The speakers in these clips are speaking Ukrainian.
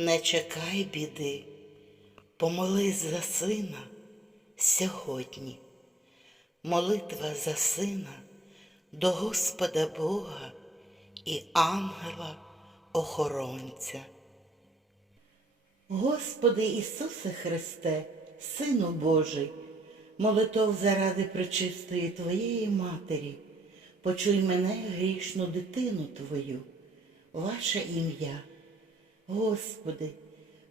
Не чекай біди, помолись за сина сьогодні. Молитва за сина до Господа Бога і ангела охоронця. Господи Ісусе Христе, Сину Божий, молитов заради пречистої Твоєї Матері, почуй мене, грішну дитину Твою, ваше ім'я. Господи,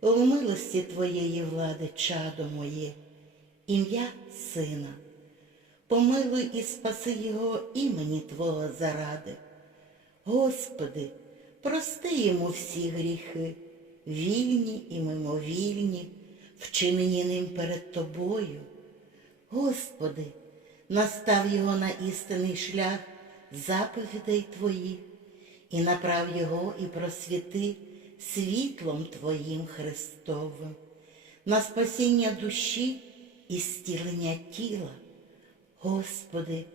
в милості Твоєї влади, чадо моє, ім'я Сина. Помилуй і спаси Його імені Твого заради. Господи, прости йому всі гріхи, вільні і мимовільні, вчинені ним перед Тобою. Господи, настав його на істинний шлях заповідей Твоїх, і направ його і просвіти світлом Твоїм Христовим, на спасіння душі і зцілення тіла. Господи,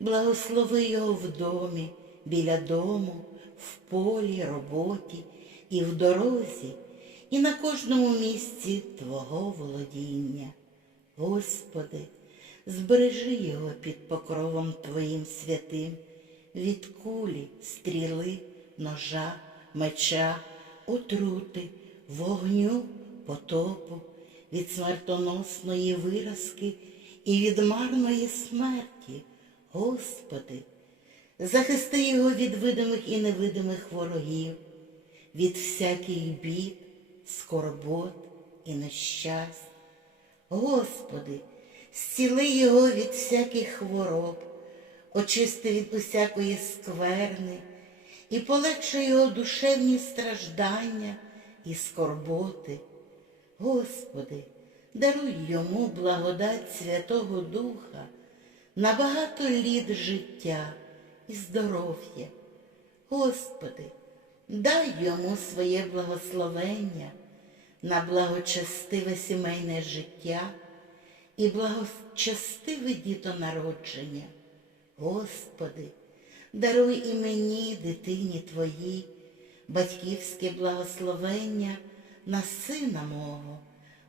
благослови його в домі, біля дому, в полі, роботі і в дорозі, і на кожному місці Твого володіння. Господи, збережи його під покровом Твоїм святим, від кулі, стріли, ножа, меча, отрути, вогню, потопу, від смертоносної виразки і від марної смерті, Господи, захисти його від видимих і невидимих ворогів, від всяких бід, скорбот і нещасть. Господи, зціли його від всяких хвороб, очисти від усякої скверни і полегши його душевні страждання і скорботи. Господи, даруй йому благодать Святого Духа на багато літ життя і здоров'я. Господи, дай йому своє благословення на благочестиве сімейне життя і благочестиве дітонародження. Господи, даруй і мені, дитині Твоїй, батьківське благословення на сина мого,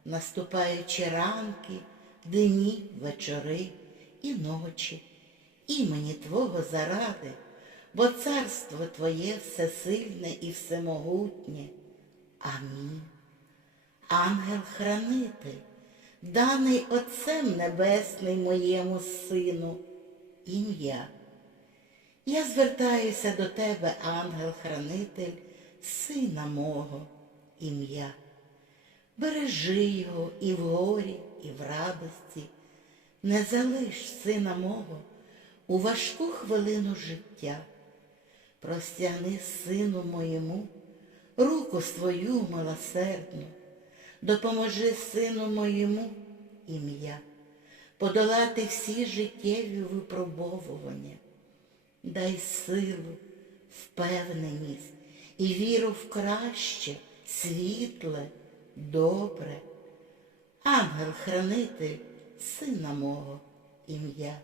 наступаючи ранки, дні, вечори і ночі, імені Твого заради, бо царство Твоє всесильне і всемогутнє. Амінь. Ангел-хранитель, даний Отцем Небесним моєму Сину, ім'я. Я звертаюся до тебе, ангел-хранитель, сина мого, ім'я. Бережи його і в горі, і в радості, не залиш сина мого у важку хвилину життя. Простягни сину моєму руку свою милосердну, допоможи сину моєму ім'я, подолати всі життєві випробовування. Дай силу, впевненість і віру в краще, світле, добре. Ангел-хранитель сина мого ім'я.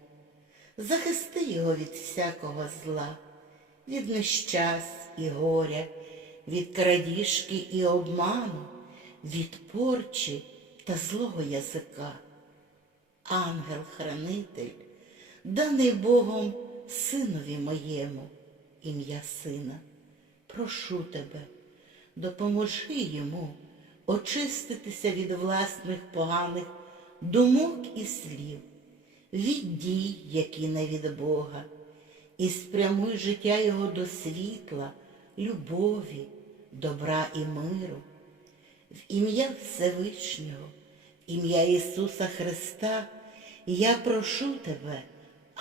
Захисти його від всякого зла, від нещасть і горя, від крадіжки і обману, від порчі та злого язика. Ангел-хранитель, даний Богом синові моєму, ім'я сина, прошу тебе, допоможи йому очиститися від власних поганих думок і слів, від дій, які не від Бога, і спрямуй життя його до світла, любові, добра і миру. В ім'я Всевишнього, в ім'я Ісуса Христа, я прошу тебе,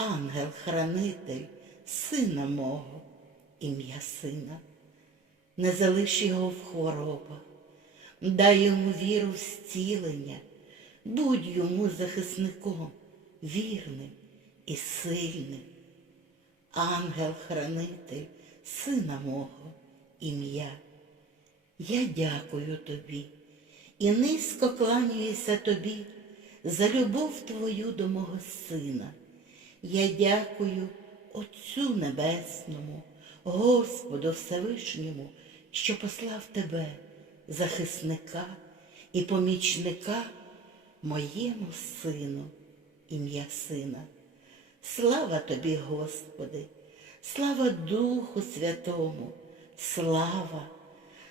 ангел-хранитель, сина мого, ім'я сина, не залиш його в хворобах, дай йому віру в зцілення, будь йому захисником, вірним і сильним. Ангел-хранитель, сина мого, ім'я. Я дякую тобі і низько кланяюся тобі за любов твою до мого сина. Я дякую Отцю Небесному, Господу Всевишньому, що послав тебе захисника і помічника моєму сину, ім'я сина. Слава тобі, Господи, слава Духу Святому, слава,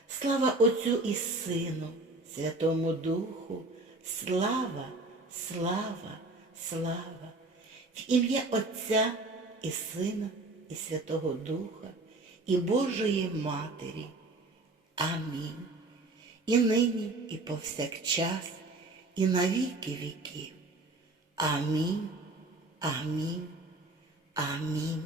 слава Отцю і Сину, Святому Духу, слава, слава, слава, ім'я Отця і Сина, і Святого Духа, і Божої Матері. Амінь. І нині, і повсякчас, і на віки віків. Амінь, амінь, амінь.